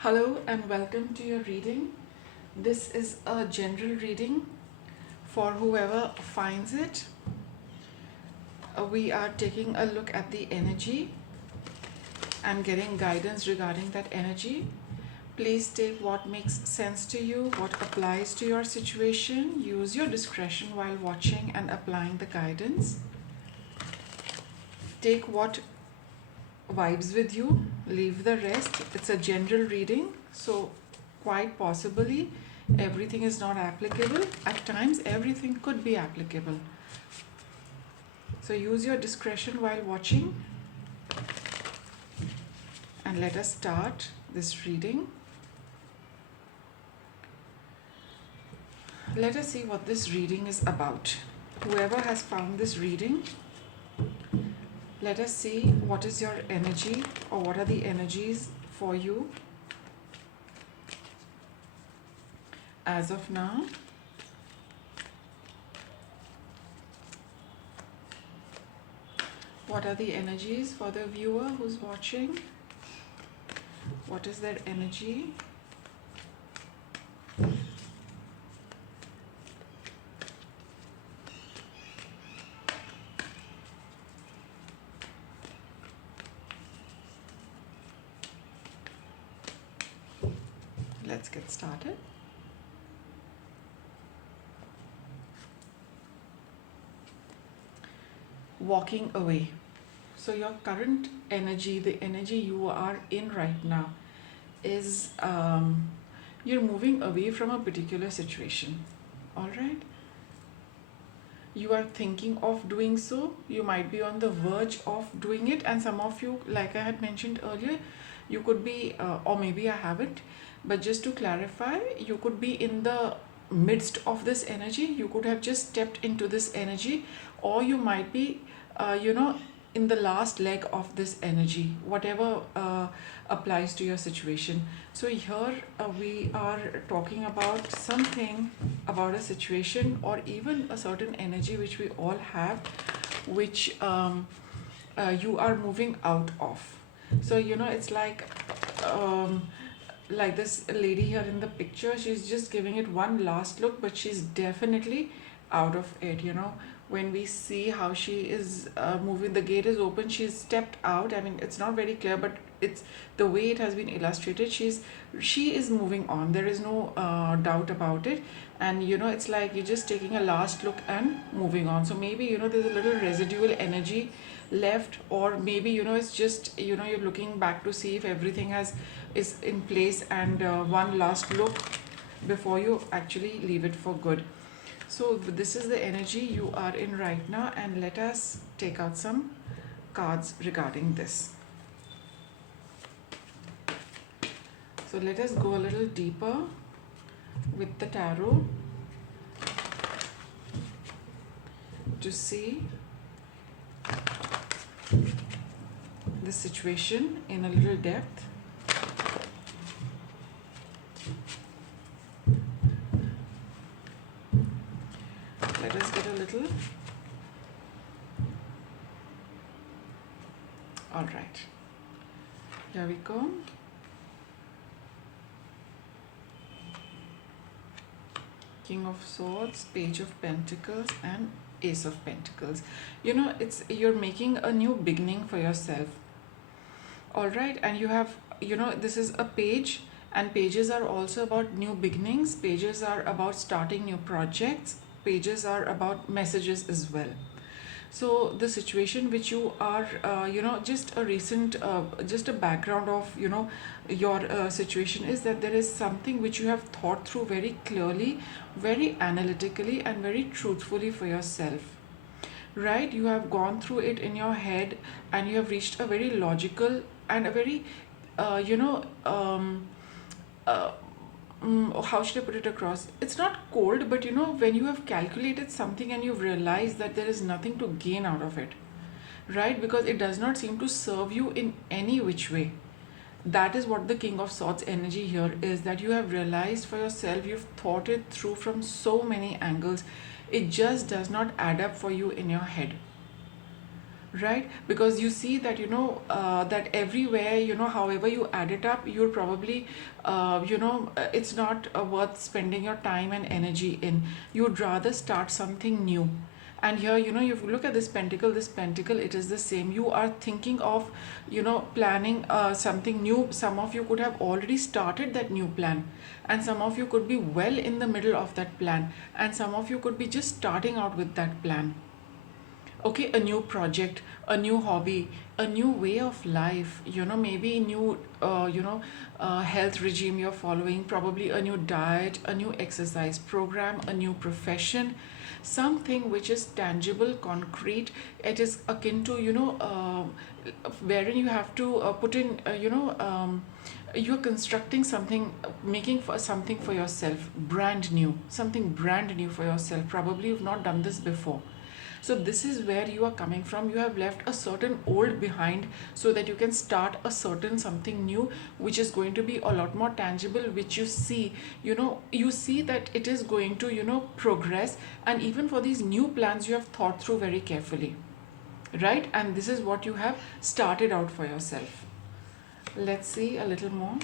Hello and welcome to your reading. This is a general reading for whoever finds it. We are taking a look at the energy and getting guidance regarding that energy. Please take what makes sense to you, what applies to your situation. Use your discretion while watching and applying the guidance. Take what vibes with you, leave the rest. It's a general reading, so quite possibly everything is not applicable. At times everything could be applicable, so use your discretion while watching. And let us start this reading. Let us see what this reading is about. Whoever has found this reading, let us see what is your energy, or what are the energies for you as of now. What are the energies for the viewer who's watching? What is their energy? Let's get started. Walking away. So your current energy, the energy you are in right now, is you're moving away from a particular situation. All right, you are thinking of doing so. You might be on the verge of doing it, and some of you, like I had mentioned earlier, you could be or maybe I haven't, but just to clarify, you could be in the midst of this energy. You could have just stepped into this energy, or you might be in the last leg of this energy, whatever applies to your situation. So here we are talking about something, about a situation or even a certain energy which we all have, which you are moving out of. So it's like this lady here in the picture, she's just giving it one last look, but she's definitely out of it. When we see how she is moving, the gate is open, she's stepped out. I mean, it's not very clear, but it's the way it has been illustrated. She is moving on. There is no doubt about it. And it's like you're just taking a last look and moving on. So maybe there's a little residual energy left, or maybe it's just you're looking back to see if everything is in place, and one last look before you actually leave it for good. So this is the energy you are in right now, and let us take out some cards regarding this. So let us go a little deeper with the tarot to see the situation in a little depth. Let us get a little. All right, here we go. King of Swords, Page of Pentacles, and Ace of Pentacles. You're making a new beginning for yourself. All right, and you have this is a page, and pages are also about new beginnings. Pages are about starting new projects. Pages are about messages as well. So the situation which you are just a recent just a background of your situation is that there is something which you have thought through very clearly, very analytically, and very truthfully for yourself. Right, you have gone through it in your head, and you have reached a very logical and a very uh, you know um, uh, how should I put it across? It's not cold, but when you have calculated something and you've realized that there is nothing to gain out of it, right? Because it does not seem to serve you in any which way. That is what the King of Swords energy here is, that you have realized for yourself, you've thought it through from so many angles. It just does not add up for you in your head. right? Because you see that that everywhere, however you add it up, you're probably it's not worth spending your time and energy in. You'd rather start something new. And here, you look at this pentacle, it is the same. You are thinking of planning something new. Some of you could have already started that new plan, and some of you could be well in the middle of that plan, and some of you could be just starting out with that plan. Okay, a new project, a new hobby, a new way of life, maybe new health regime you're following, probably a new diet, a new exercise program, a new profession, something which is tangible, concrete. It is akin to wherein you have to put in you're constructing something, making for something for yourself, brand new, something brand new for yourself. Probably you've not done this before. So this is where you are coming from. You have left a certain old behind so that you can start a certain something new, which is going to be a lot more tangible, which you see, you see that it is going to progress. And even for these new plans, you have thought through very carefully, right? And this is what you have started out for yourself. Let's see a little more.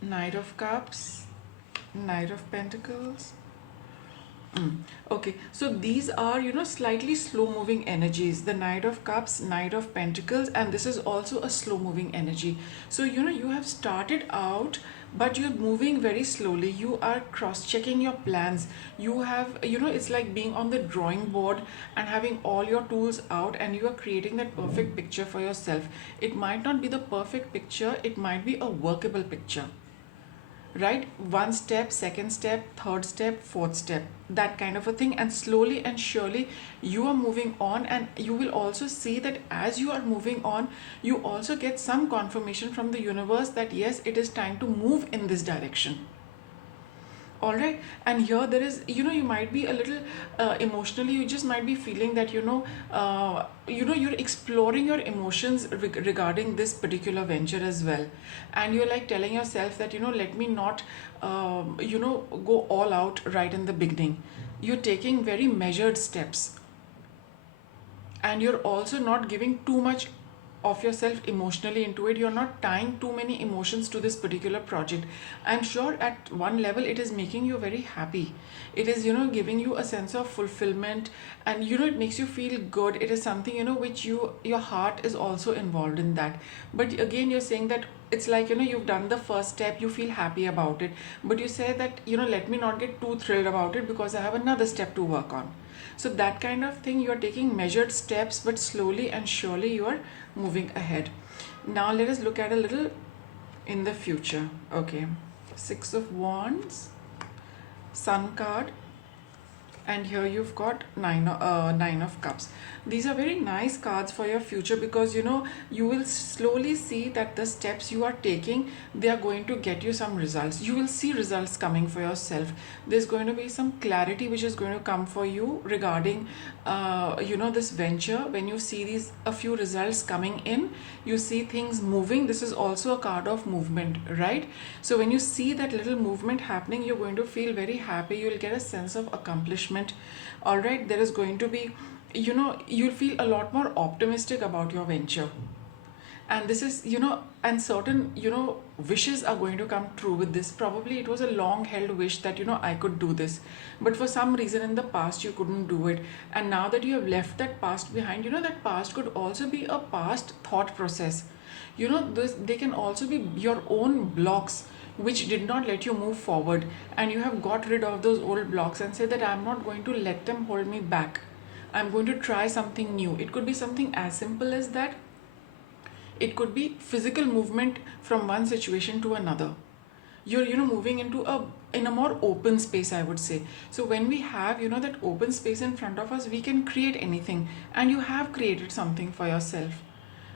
Knight of Cups, Knight of Pentacles. Okay, so these are slightly slow moving energies. The Knight of Cups, Knight of Pentacles, and this is also a slow moving energy. So you have started out, but you're moving very slowly. You are cross checking your plans. You have it's like being on the drawing board and having all your tools out, and you are creating that perfect picture for yourself. It might not be the perfect picture, it might be a workable picture, right? One step, second step, third step, fourth step, that kind of a thing. And slowly and surely you are moving on, and you will also see that as you are moving on, you also get some confirmation from the universe that yes, it is time to move in this direction. All right. And here there is you might be a little emotionally, you just might be feeling that you're exploring your emotions regarding this particular venture as well. And you're like telling yourself that let me not go all out right in the beginning. You're taking very measured steps, and you're also not giving too much of yourself emotionally into it. You're not tying too many emotions to this particular project. I'm sure at one level it is making you very happy. It is giving you a sense of fulfillment, and it makes you feel good. It is something which your heart is also involved in that. But again, you're saying that it's like you've done the first step, you feel happy about it, but you say that let me not get too thrilled about it because I have another step to work on. So that kind of thing, you're taking measured steps, but slowly and surely you are moving ahead. Now let us look at a little in the future. Okay, Six of Wands, Sun card, and here you've got Nine of Cups. These are very nice cards for your future, because you will slowly see that the steps you are taking, they are going to get you some results. You will see results coming for yourself. There's going to be some clarity which is going to come for you regarding this venture. When you see a few results coming in, you see things moving. This is also a card of movement, right? So when you see that little movement happening, you're going to feel very happy. You'll get a sense of accomplishment. All right, there is going to be you'll feel a lot more optimistic about your venture. And this is and certain wishes are going to come true with this. Probably it was a long held wish that I could do this, but for some reason in the past you couldn't do it. And now that you have left that past behind, that past could also be a past thought process. They can also be your own blocks which did not let you move forward, and you have got rid of those old blocks and said that I'm not going to let them hold me back. I'm going to try something new. It could be something as simple as that. It could be physical movement from one situation to another. You're moving into in a more open space, I would say. So when we have that open space in front of us, we can create anything, and you have created something for yourself,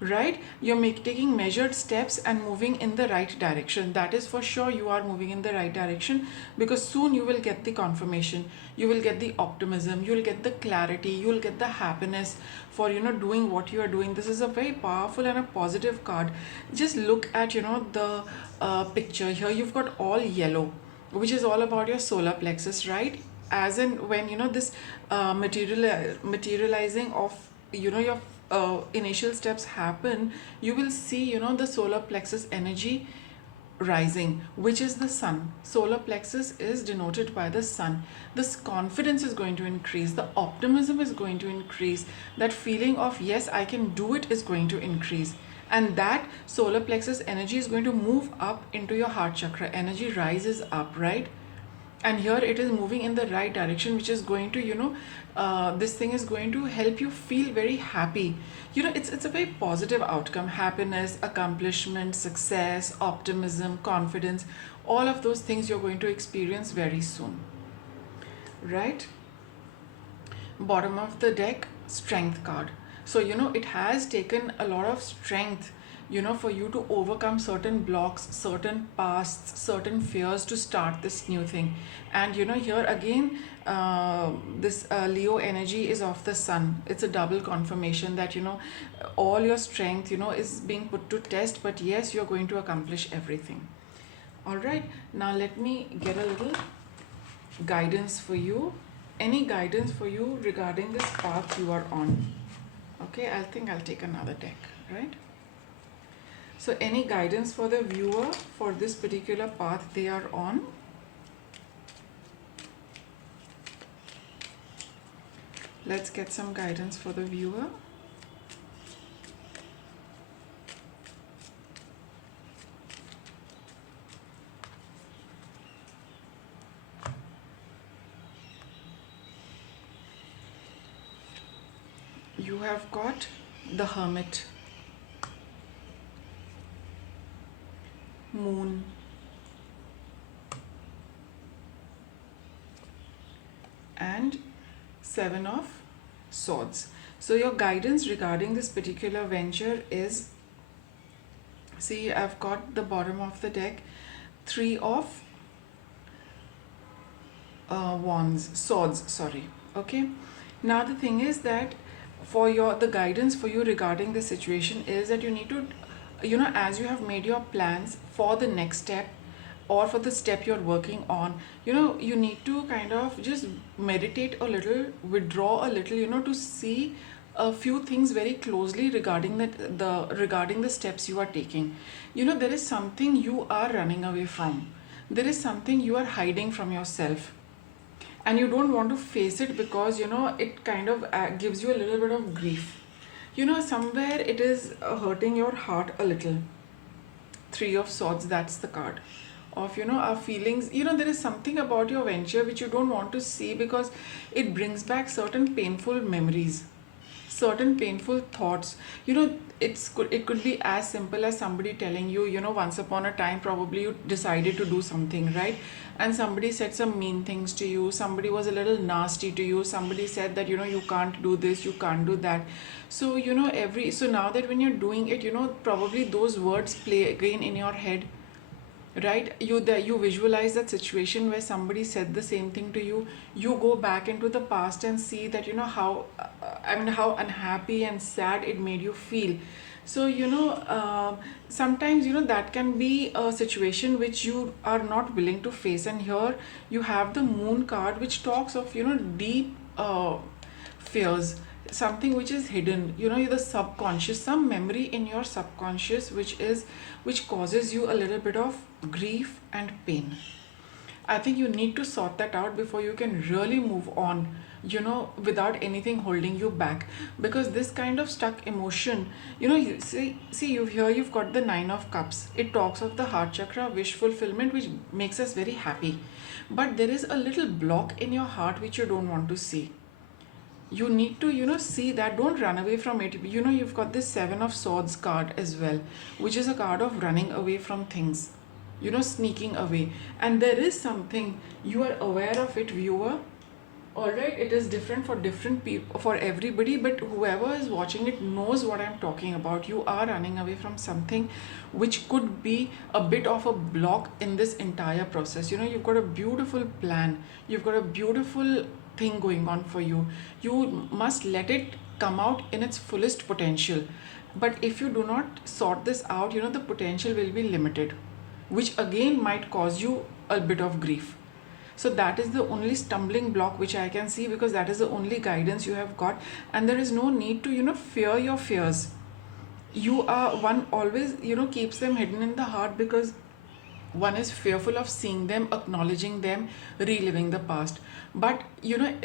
right? You're taking measured steps and moving in the right direction. That is for sure, you are moving in the right direction, because soon you will get the confirmation, you will get the optimism, you will get the clarity, you will get the happiness for doing what you are doing. This is a very powerful and a positive card. Just look at the picture here. You've got all yellow, which is all about your solar plexus, right? As in when this materializing of your initial steps happen, you will see, the solar plexus energy rising, which is the sun. Solar plexus is denoted by the sun. This confidence is going to increase, the optimism is going to increase, that feeling of yes, I can do it is going to increase. And that solar plexus energy is going to move up into your heart chakra. Energy rises up, right? And here it is moving in the right direction, which is going to, this thing is going to help you feel very happy. It's a very positive outcome. Happiness, accomplishment, success, optimism, confidence, all of those things you're going to experience very soon, right? Bottom of the deck, strength card. So it has taken a lot of strength, for you to overcome certain blocks, certain pasts, certain fears to start this new thing. And here again, this Leo energy is of the sun. It's a double confirmation that all your strength is being put to test, but yes, you're going to accomplish everything. All right, now let me get a little guidance for you. Any guidance for you regarding this path you are on? Okay, I think I'll take another deck, right? So any guidance for the viewer for this particular path they are on? Let's get some guidance for the viewer. You have got the Hermit, Moon, and Seven of Swords. So your guidance regarding this particular venture is, see, I've got the bottom of the deck, Three of Swords, sorry. Okay, now the thing is that the guidance for you regarding the situation is that you need to, as you have made your plans for the next step or for the step you're working on, you need to kind of just meditate a little, withdraw a little, to see a few things very closely regarding regarding the steps you are taking. There is something you are running away from. There is something you are hiding from yourself, and you don't want to face it because it kind of gives you a little bit of grief. Somewhere it is hurting your heart a little. Three of Swords, that's the card of our feelings. There is something about your venture which you don't want to see because it brings back certain painful memories, certain painful thoughts. It could be as simple as somebody telling you, once upon a time probably you decided to do something, right? And somebody said some mean things to you, somebody was a little nasty to you, somebody said that you can't do this, you can't do that. So so now that when you're doing it, probably those words play again in your head, right? You visualize that situation where somebody said the same thing to you. You go back into the past and see that how how unhappy and sad it made you feel. So sometimes that can be a situation which you are not willing to face. And here you have the Moon card, which talks of deep fears, something which is hidden, the subconscious, some memory in your subconscious which causes you a little bit of grief and pain. I think you need to sort that out before you can really move on, without anything holding you back. Because this kind of stuck emotion, you see you've got the Nine of Cups. It talks of the heart chakra, wish fulfillment, which makes us very happy. But there is a little block in your heart which you don't want to see. You need to see that. Don't run away from it. You've got this Seven of Swords card as well, which is a card of running away from things, sneaking away. And there is something, you are aware of it, viewer. All right, it is different for different people, for everybody, but whoever is watching it knows what I'm talking about. You are running away from something which could be a bit of a block in this entire process. You've got a beautiful plan, you've got a beautiful thing going on for you. You must let it come out in its fullest potential. But if you do not sort this out, the potential will be limited, which again might cause you a bit of grief. So that is the only stumbling block which I can see, because that is the only guidance you have got. And there is no need to, fear your fears. You are one always, keeps them hidden in the heart, because one is fearful of seeing them, acknowledging them, reliving the past. But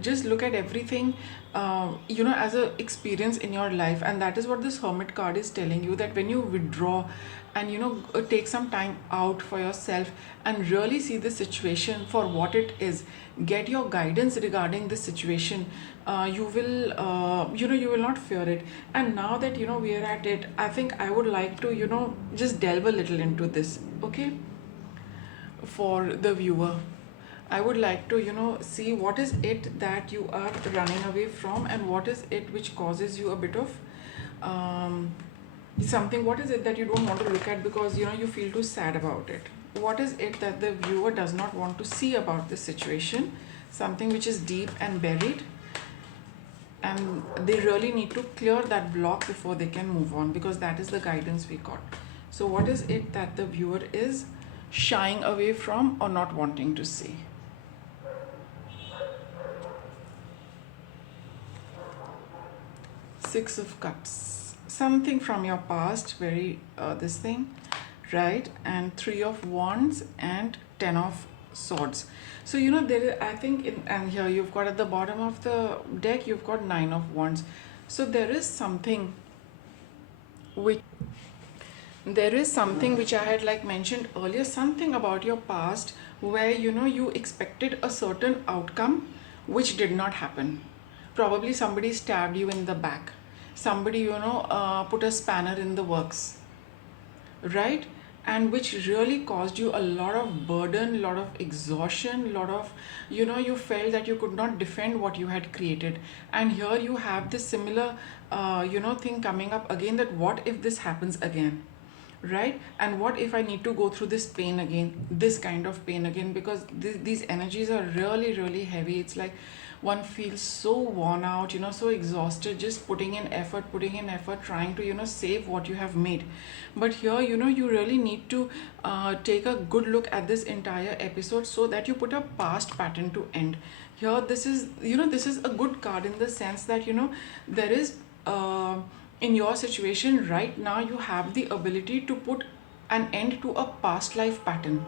just look at everything, as a experience in your life. And that is what this Hermit card is telling you, that when you withdraw and take some time out for yourself and really see the situation for what it is, get your guidance regarding the situation, you will you will not fear it. And now that we are at it, I think I would like to just delve a little into this, okay? For the viewer, I would like to see what is it that you are running away from, and what is it which causes you a bit of something. What is it that you don't want to look at because you feel too sad about it? What is it that the viewer does not want to see about this situation? Something which is deep and buried, and they really need to clear that block before they can move on, because that is the guidance we got. So what is it that the viewer is shying away from or not wanting to see? Six of Cups, something from your past, very this thing, right? And Three of Wands and Ten of Swords. So there is, I think, and here you've got at the bottom of the deck, you've got Nine of Wands. So there is something which I had like mentioned earlier, something about your past where you expected a certain outcome which did not happen. Probably somebody stabbed you in the back, somebody put a spanner in the works, right? And which really caused you a lot of burden, a lot of exhaustion, a lot of you felt that you could not defend what you had created. And here you have this similar thing coming up again, that what if this happens again, right? And what if I need to go through this pain again, this kind of pain again? Because these energies are really, really heavy. It's like one feels so worn out, so exhausted, just putting in effort, trying to save what you have made. But here you really need to take a good look at this entire episode, so that you put a past pattern to end. Here this is this is a good card in the sense that there is in your situation right now, you have the ability to put an end to a past life pattern.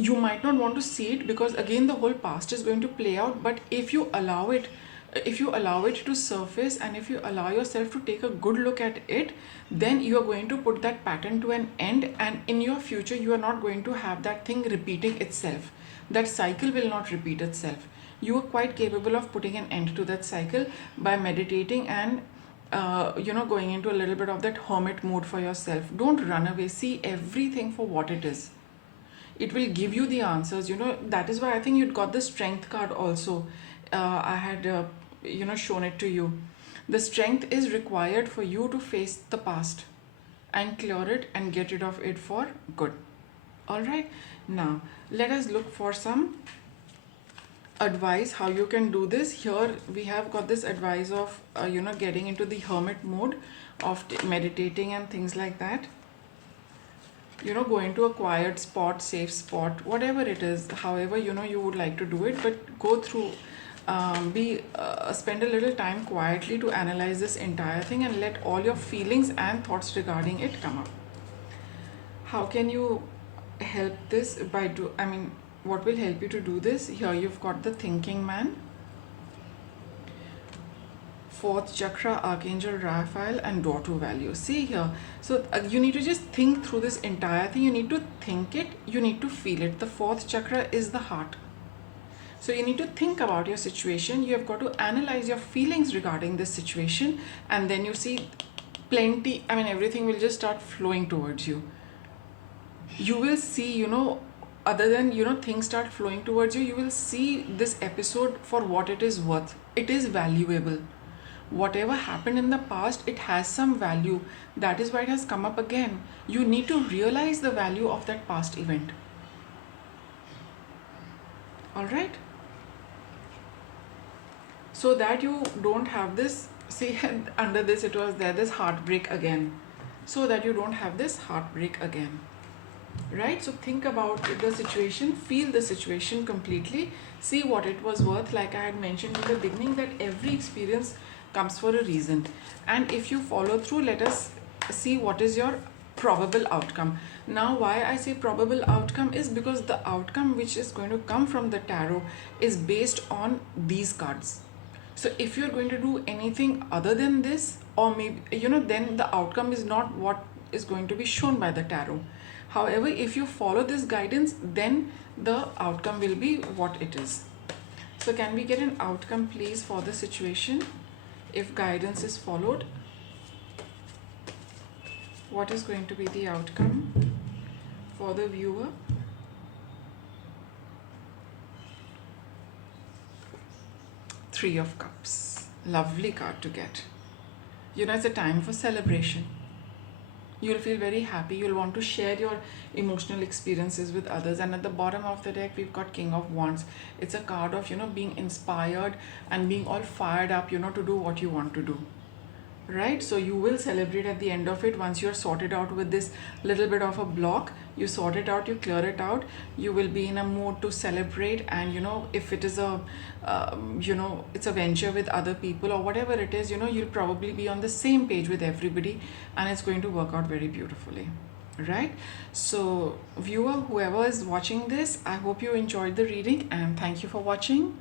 You might not want to see it, because again the whole past is going to play out. But if you allow it to surface, and if you allow yourself to take a good look at it, then you are going to put that pattern to an end. And in your future, you are not going to have that thing repeating itself. That cycle will not repeat itself. You are quite capable of putting an end to that cycle by meditating and going into a little bit of that hermit mode for yourself. Don't run away. See everything for what it is. It will give you the answers. That is why I think you'd got the Strength card also. I had shown it to you. The strength is required for you to face the past and clear it and get rid of it for good. All right, now let us look for some advice how you can do this. Here we have got this advice of getting into the hermit mode of meditating and things like that. Going to a quiet spot, safe spot, whatever it is, however you would like to do it, but go through, spend a little time quietly to analyze this entire thing and let all your feelings and thoughts regarding it come up. How can you help this? What will help you to do this? Here you've got the Thinking Man, fourth chakra, Archangel Raphael, and Door to Value. See here, so you need to just think through this entire thing. You need to think it, you need to feel it. The fourth chakra is the heart. So you need to think about your situation. You have got to analyze your feelings regarding this situation, and then you see plenty, everything will just start flowing towards you. You will see, other than things start flowing towards you, you will see this episode for what it is worth. It is valuable. Whatever happened in the past, it has some value. That is why it has come up again. You need to realize the value of that past event. All right, so that you don't have this, see, under this it was there, this heartbreak again, so that you don't have this heartbreak again. right? So think about the situation, feel the situation completely, see what it was worth. Like I had mentioned in the beginning, that every experience comes for a reason, and if you follow through, let us see what is your probable outcome. Now why I say probable outcome is because the outcome which is going to come from the tarot is based on these cards. So if you're going to do anything other than this, or maybe, then the outcome is not what is going to be shown by the tarot. However, if you follow this guidance, then the outcome will be what it is. So can we get an outcome please for the situation? If guidance is followed, what is going to be the outcome for the viewer? Three of Cups. Lovely card to get. It's a time for celebration. You'll feel very happy. You'll want to share your emotional experiences with others. And at the bottom of the deck, we've got King of Wands. It's a card of, being inspired and being all fired up, to do what you want to do. Right? So you will celebrate at the end of it. Once you're sorted out with this little bit of a block, you sort it out, you clear it out, you will be in a mood to celebrate. And if it is a it's a venture with other people or whatever it is, you'll probably be on the same page with everybody, and it's going to work out very beautifully. Right? So viewer, whoever is watching this, I hope you enjoyed the reading, and thank you for watching.